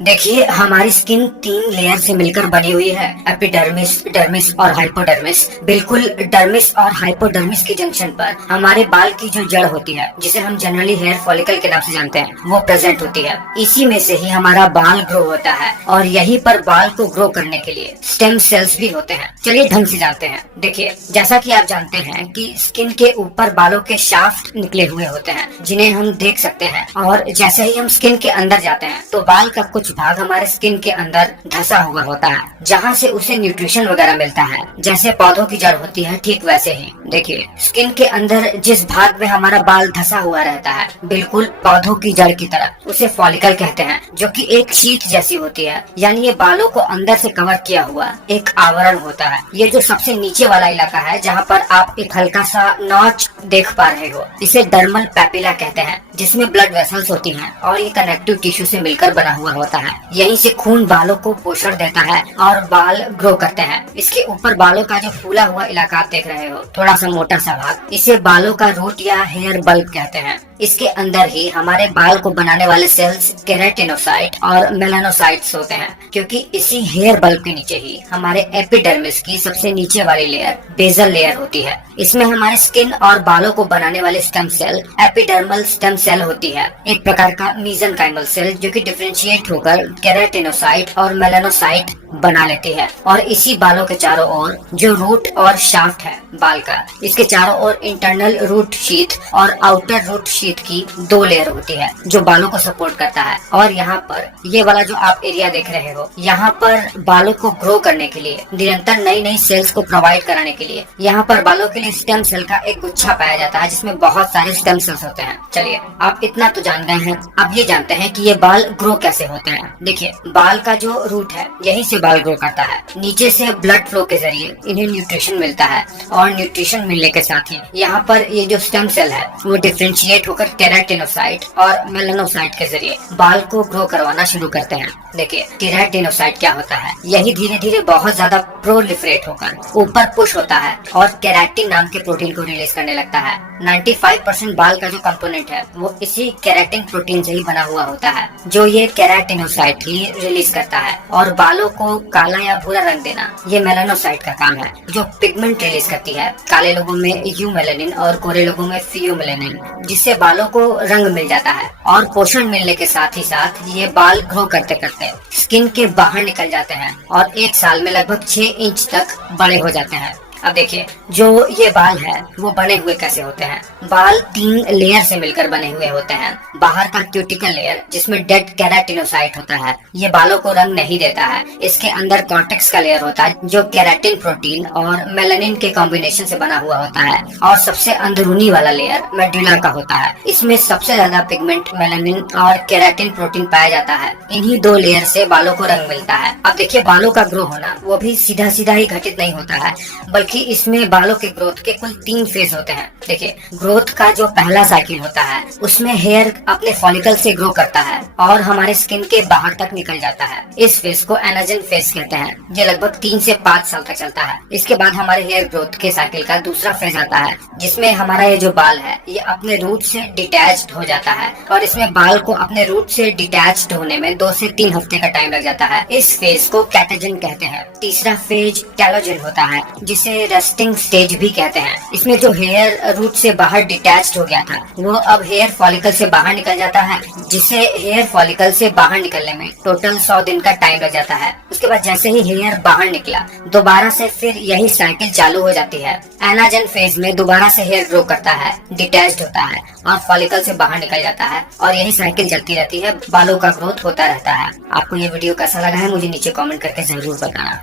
देखिए, हमारी skin 3 layer से मिलकर बनी हुई है। एपिडर्मिस, डर्मिस और हाइपोडर्मिस। बिल्कुल डर्मिस और हाइपोडर्मिस के जंक्शन पर हमारे बाल की जो जड़ होती है, जिसे हम जनरली हेयर फॉलिकल के नाम से जानते हैं, वो प्रेजेंट होती है। इसी में से ही हमारा बाल ग्रो होता है और यहीं पर बाल को ग्रो करने के लिए स्टेम सेल्स भी होते हैं। चलिए ढंग से जानते हैं। देखिए, जैसा कि आप जानते हैं कि स्किन के ऊपर बालों के शाफ्ट निकले हुए होते हैं, जिन्हें हम देख सकते हैं, और जैसे ही हम स्किन के अंदर जाते हैं तो बाल का कुछ भाग हमारे स्किन के अंदर धंसा हुआ होता है, जहाँ से उसे न्यूट्रिशन वगैरह मिलता है। जैसे पौधों की जड़ होती है, ठीक वैसे ही देखिए, स्किन के अंदर जिस भाग में हमारा बाल धंसा हुआ रहता है, बिल्कुल पौधों की जड़ की तरह, उसे फॉलिकल कहते हैं, जो कि एक शीट जैसी होती है। यानी ये बालों को अंदर से कवर किया हुआ एक आवरण होता है। ये जो सबसे नीचे वाला इलाका है, जहाँ पर आप एक हल्का सा नॉच देख पा रहे हो, इसे डर्मल पैपिला कहते हैं, जिसमें ब्लड वेसल्स होती हैं और ये कनेक्टिव टिश्यू से मिलकर बना हुआ होता है। यहीं से खून बालों को पोषण देता है और बाल ग्रो करते हैं। इसके ऊपर बालों का जो फूला हुआ इलाका आप देख रहे हो, थोड़ा सा मोटा सा भाग, इसे बालों का रूट या हेयर बल्ब कहते हैं। इसके अंदर ही हमारे बाल को बनाने वाले सेल्स केराटिनोसाइट और मेलानोसाइट्स होते हैं, क्योंकि इसी हेयर बल्ब के नीचे ही हमारे एपिडर्मिस की सबसे नीचे वाली लेयर बेसल लेयर होती है। इसमें हमारे स्किन और बालों को बनाने वाले stem cell epidermal stem cell होती है, एक प्रकार का मीसेनकाइमल सेल, जो कि डिफरेंशिएट होकर केराटिनोसाइट और मेलानोसाइट बना लेती है। और इसी बालों के चारों ओर जो रूट और शाफ्ट है बाल का, इसके चारों ओर इंटरनल रूट शीथ और आउटर रूट शीथ की 2 लेयर होती है, जो बालों को सपोर्ट करता है। और यहाँ पर ये वाला जो आप एरिया देख रहे हो, यहाँ पर बालों को ग्रो करने के लिए, निरंतर नई नई सेल्स को प्रोवाइड कराने के लिए, यहाँ पर बालों के लिए स्टेम सेल का एक गुच्छा पाया जाता है, जिसमें बहुत सारे स्टेम सेल्स होते हैं। चलिए, आप इतना तो जान गए हैं, अब ये जानते हैं कि ये बाल ग्रो कैसे होते हैं। देखिए, बाल का जो रूट है, यहीं से बाल ग्रो करता है। नीचे से ब्लड फ्लो के जरिए इन्हें न्यूट्रिशन मिलता है, और न्यूट्रिशन मिलने के साथ ही यहाँ पर ये जो स्टेम सेल है, वो डिफरेंशिएट होकर केराटिनोसाइट और मेलानोसाइट के जरिए बाल को ग्रो करवाना शुरू करते हैं। देखिए, केराटिनोसाइट क्या होता है, यही धीरे धीरे बहुत ज्यादा प्रोलिफरेट होकर ऊपर पुश होता है और केराटिन नाम के प्रोटीन को रिलीज करने लगता है। 95% बाल का जो कंपोनेंट है, वो इसी केराटिन प्रोटीन से ही बना हुआ होता है, जो ये केराटिनोसाइट ही रिलीज करता है। और बालों को काला या भूरा रंग देना, ये मेलानोसाइट का काम है, जो पिगमेंट रिलीज करती है। काले लोगों में यूमेलेनिन और गोरे लोगों में फियोमेलेनिन, जिससे बालों को रंग मिल जाता है। और पोषण मिलने के साथ ही साथ ये बाल ग्रो करते करते स्किन के बाहर निकल जाते हैं और 1 साल में लगभग 6 इंच तक बड़े हो जाते हैं। अब देखिए, जो ये बाल है, वो बने हुए कैसे होते हैं। बाल 3 लेयर से मिलकर बने हुए होते हैं। बाहर का क्यूटिकल लेयर, जिसमें डेड केराटिनोसाइट होता है, ये बालों को रंग नहीं देता है। इसके अंदर कॉर्टेक्स का लेयर होता है, जो केराटिन प्रोटीन और मेलानिन के कॉम्बिनेशन से बना हुआ होता है। और सबसे अंदरूनी वाला लेयर मेडुला का होता है। इसमें सबसे ज्यादा पिगमेंट, मेलानिन और केराटिन प्रोटीन पाया जाता है। इन्हीं 2 लेयर से बालों को रंग मिलता है। अब देखिए, बालों का ग्रो होना वो भी सीधा सीधा ही घटित नहीं होता है, बल्कि इसमें बालों के ग्रोथ के कुल 3 फेज होते हैं। देखिए, ग्रोथ का जो पहला साइकिल होता है, उसमें हेयर अपने फॉलिकल से ग्रो करता है और हमारे स्किन के बाहर तक निकल जाता है। इस फेज को एनाजन फेज कहते हैं। ये लगभग 3 से 5 साल तक चलता है। इसके बाद हमारे हेयर ग्रोथ के साइकिल का दूसरा फेज आता है, जिसमें हमारा ये जो बाल है, ये अपने रूट से डिटैच्ड हो जाता है। और इसमें बाल को अपने रूट से डिटैच्ड होने में 2 से 3 हफ्ते का टाइम लग जाता है। इस फेज को कैटाजन कहते हैं। तीसरा फेज टेलोजन होता है, जिसे रेस्टिंग स्टेज भी कहते हैं। इसमें जो हेयर रूट से बाहर डिटैच्ड हो गया था, वो अब हेयर फॉलिकल से बाहर निकल जाता है, जिसे हेयर फॉलिकल से बाहर निकलने में टोटल 100 दिन का टाइम लग जाता है। उसके बाद जैसे ही हेयर बाहर निकला, दोबारा से फिर यही साइकिल चालू हो जाती है। एनाजन फेज में दोबारा से हेयर ग्रो करता है, डिटैच्ड होता है और फॉलिकल से बाहर निकल जाता है, और यही साइकिल चलती रहती है। बालों का ग्रोथ होता रहता है। आपको ये वीडियो कैसा लगा है, मुझे नीचे कमेंट करके जरूर बताना।